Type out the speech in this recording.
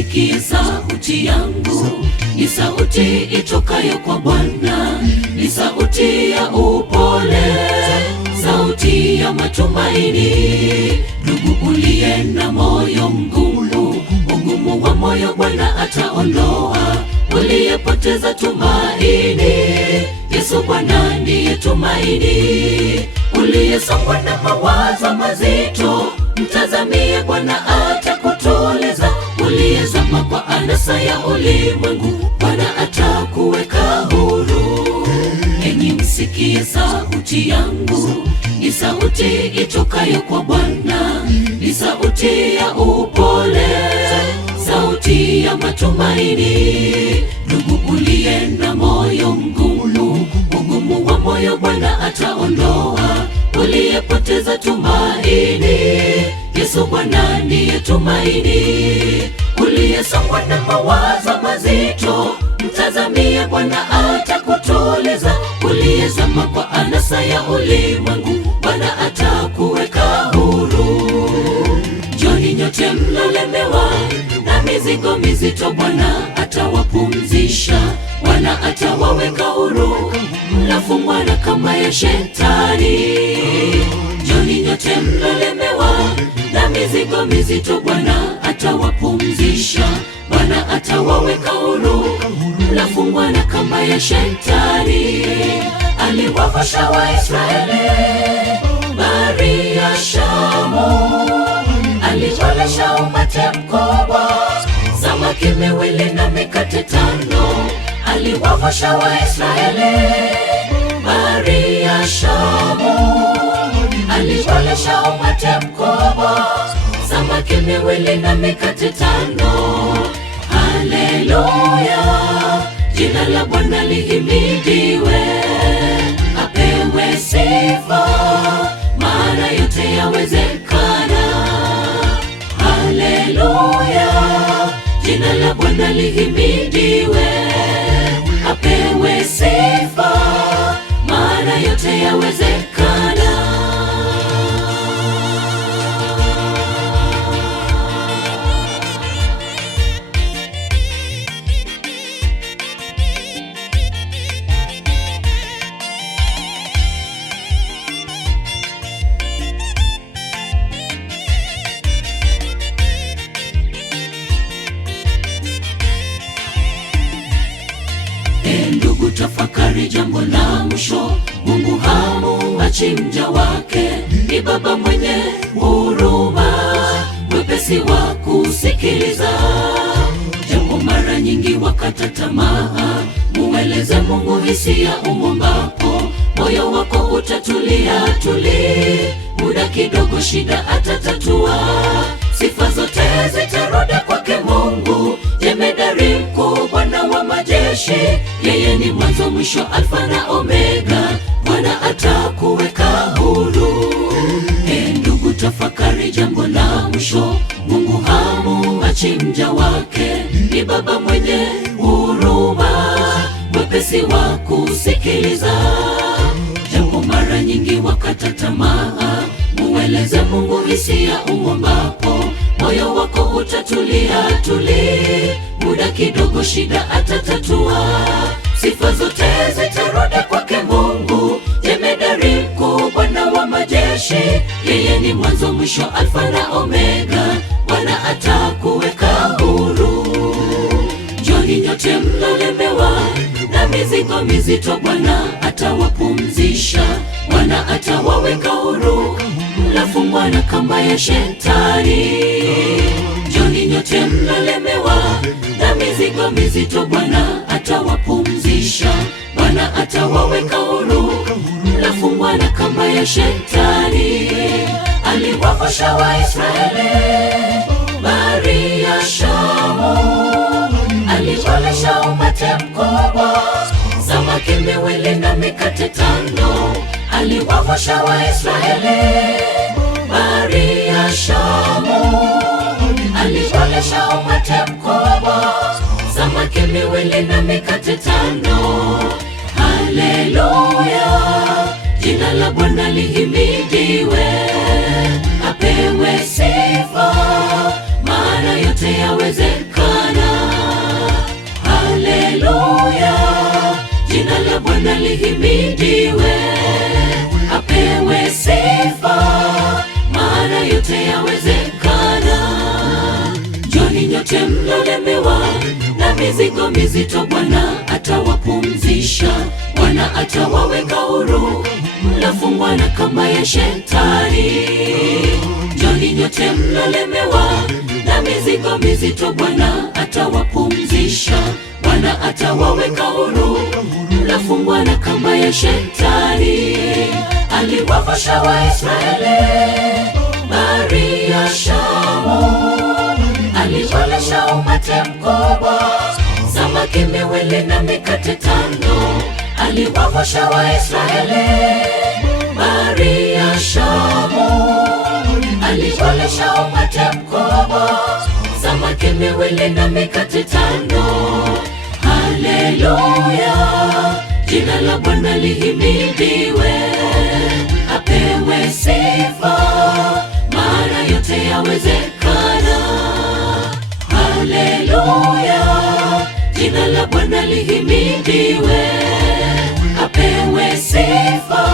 msikie sauti yangu, ni sauti itokayo kwa Bwana, ni sauti ya upole, sauti ya matumaini. Ndugu uliye na moyo mgumu, ugumu wa moyo Bwana ataondoa. Uliyepoteza tumaini, Yesu Bwana ndiye tumaini. Uliyesongwa na mawazo mazito, mtazamie Bwana atakutuliza. Uliyezama kwa anasa ya ulimwengu, Bwana atakuweka huru. Enyi msikie sauti yangu, ni sauti itokayo kwa Bwana, ni sauti ya upole, sauti ya matumaini. Ndugu uliye na moyo mgumu, ugumu wa moyo Bwana ataondoa. Uliyepoteza tumaini, Yesu Bwana ndiye tumaini. Uliyesongwa na mawazo mazito, mtazamie Bwana atakutuliza. Uliyezama kwa anasa ya ulimwengu, Bwana atakuweka huru. Njoni nyote mlolemewa na mizigo mizito, Bwana atawapumzisha. Bwana atawaweka huru, mnafungwa na kamba ya Shetani. Njoni nyote mlolemewa na mizigo mizito, Bwana atawapumzisha. Bwana atawaweka huru, mnafungwa na kamba ya Shetani. Aliwavusha Waisraeli bahari ya Shamu, aliwalisha umati mkubwa samaki 2 na mikate 5. Aliwavusha Waisraeli bahari ya Shamu, aliwalisha umati mkubwa samaki 2 na mikate 5. Haleluya, jina la Bwana lihimidiwe, apewe sifa, maana yote yawezekana. Haleluya, jina la Bwana lihimidiwe, apewe sifa, maana yote yawezekana. Ndugu, tafakari jambo la mwisho. Mungu hamuachi mja wake, ni Baba mwenye huruma, mwepesi wa kusikiliza. Japo mara nyingi wakata tamaa, mueleze Mungu hisia umombapo, moyo wako utatulia tuli. Muda kidogo shida atatatua, sifa zote zitarudi kwake Mungu. Jemedari mkuu, Bwana wa majeshi, yeye ni mwanzo mwisho, Alfa na Omega. Bwana atakuweka huru. Ndugu, tafakari jambo la mwisho. Mungu hamuachi mja wake, ni Baba mwenye huruma, mwepesi wa kusikiliza. Japo mara nyingi wakata tamaa, mueleze Mungu hisia umombapo, moyo wako utatulia tuli. Muda kidogo shida atatatua, sifa zote zitarudi kwake Mungu. Jemedari mkuu, Bwana wa majeshi, yeye ni mwanzo mwisho, Alfa na Omega. Bwana atakuweka huru. Njoni nyote mlolemewa na mizigo mizito, Bwana atawapumzisha. Bwana atawaweka huru, mnafungwa na kamba ya Shetani. Njoni nyote mlolemewa na mizigo mizito, Bwana atawapumzisha. Bwana atawaweka huru, mnafungwa na kamba ya Shetani. Aliwavusha Waisraeli bahari ya Shamu, aliwalisha umati mkubwa samaki 2 na mikate 5. Aliwavusha Waisraeli bahari ya Shamu, aliwalisha umati mkubwa samaki 2 na mikate 5. Haleluya, jina la Bwana lihimidiwe, apewe sifa, maana yote yawezekana. lihimidiwe, apewe sifa, maana yote yawezekana. Njoni nyote mlolemewa na mizigo mizito, Bwana atawapumzisha, Bwana atawaweka huru, mlofungwa na kamba ya Shetani. Njoni nyote mlolemewa na mizigo mizito, Bwana atawapumzisha, Bwana atawaweka huru, mlofungwa na kamba ya Shetani. Aliwavusha Waisraeli bahari ya Shamu, aliwalisha umati mkubwa samaki 2 na mikate 5. Aliwavusha Waisraeli bahari ya Shamu, aliwalisha umati mkubwa samaki 2 na mikate 5. Haleluya, jina la Bwana lihimidiwe, apewe sifa, maana yote yawezekana. Haleluya, jina la Bwana lihimidiwe, apewe sifa,